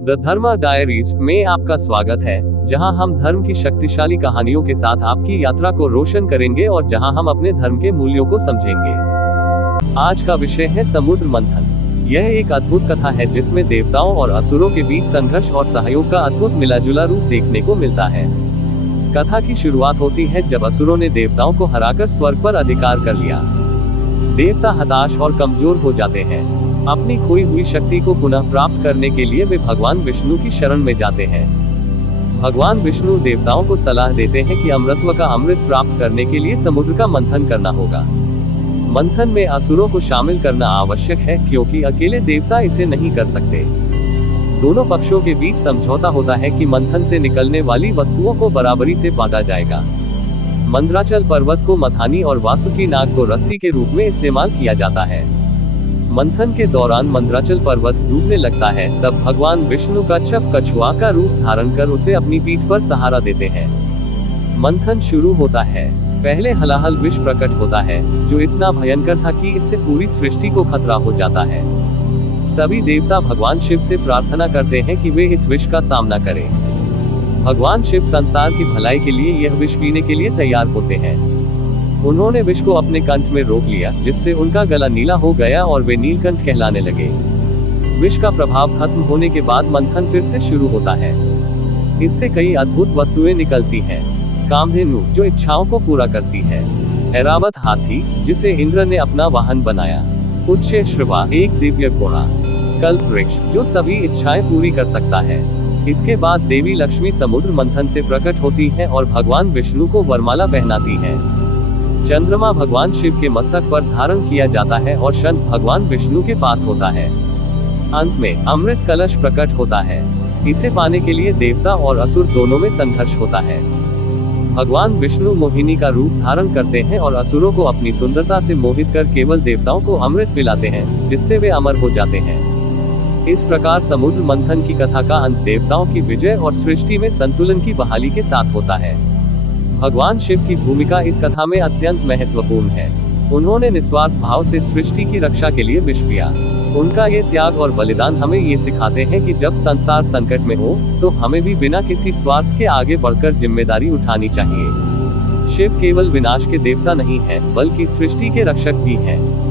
The Dharma diaries में आपका स्वागत है, जहां हम धर्म की शक्तिशाली कहानियों के साथ आपकी यात्रा को रोशन करेंगे और जहां हम अपने धर्म के मूल्यों को समझेंगे। आज का विषय है समुद्र मंथन। यह एक अद्भुत कथा है जिसमें देवताओं और असुरों के बीच संघर्ष और सहयोग का अद्भुत मिलाजुला रूप देखने को मिलता है। कथा की शुरुआत होती है जब असुरों ने देवताओं को हराकर स्वर्ग पर अधिकार कर लिया। देवता हताश और कमजोर हो जाते हैं। अपनी खोई हुई शक्ति को पुनः प्राप्त करने के लिए वे भगवान विष्णु की शरण में जाते हैं। भगवान विष्णु देवताओं को सलाह देते हैं कि अमृतत्व का अमृत प्राप्त करने के लिए समुद्र का मंथन करना होगा। मंथन में असुरों को शामिल करना आवश्यक है क्योंकि अकेले देवता इसे नहीं कर सकते। दोनों पक्षों के बीच समझौता होता है कि मंथन से निकलने वाली वस्तुओं को बराबरी से बांटा जाएगा। मंद्राचल पर्वत को मथानी और वासुकी नाग को रस्सी के रूप में इस्तेमाल किया जाता है। मंथन के दौरान मंद्राचल पर्वत डूबने लगता है, तब भगवान विष्णु कच्छप कछुआ का रूप धारण कर उसे अपनी पीठ पर सहारा देते हैं। मंथन शुरू होता है। पहले हलाहल विष प्रकट होता है, जो इतना भयंकर था कि इससे पूरी सृष्टि को खतरा हो जाता है। सभी देवता भगवान शिव से प्रार्थना करते हैं कि वे इस विष का सामना करें। भगवान शिव संसार की भलाई के लिए यह विष पीने के लिए तैयार होते हैं। उन्होंने विष को अपने कंठ में रोक लिया, जिससे उनका गला नीला हो गया और वे नीलकंठ कहलाने लगे। विष का प्रभाव खत्म होने के बाद मंथन फिर से शुरू होता है। इससे कई अद्भुत वस्तुएं निकलती हैं। कामधेनु, जो इच्छाओं को पूरा करती है। ऐरावत हाथी, जिसे इंद्र ने अपना वाहन बनाया। उच्चैःश्रवा, एक दिव्य घोड़ा। कल्प वृक्ष, जो सभी इच्छाएं पूरी कर सकता है। इसके बाद देवी लक्ष्मी समुद्र मंथन से प्रकट होती है और भगवान विष्णु को वरमाला पहनाती है। चंद्रमा भगवान शिव के मस्तक पर धारण किया जाता है और शंख भगवान विष्णु के पास होता है। अंत में अमृत कलश प्रकट होता है। इसे पाने के लिए देवता और असुर दोनों में संघर्ष होता है। भगवान विष्णु मोहिनी का रूप धारण करते हैं और असुरों को अपनी सुंदरता से मोहित कर केवल देवताओं को अमृत पिलाते हैं, जिससे वे अमर हो जाते हैं। इस प्रकार समुद्र मंथन की कथा का अंत देवताओं की विजय और सृष्टि में संतुलन की बहाली के साथ होता है। भगवान शिव की भूमिका इस कथा में अत्यंत महत्वपूर्ण है। उन्होंने निस्वार्थ भाव से सृष्टि की रक्षा के लिए विष पिया। उनका ये त्याग और बलिदान हमें ये सिखाते हैं कि जब संसार संकट में हो, तो हमें भी बिना किसी स्वार्थ के आगे बढ़कर जिम्मेदारी उठानी चाहिए। शिव केवल विनाश के देवता नहीं है, बल्कि सृष्टि के रक्षक भी हैं।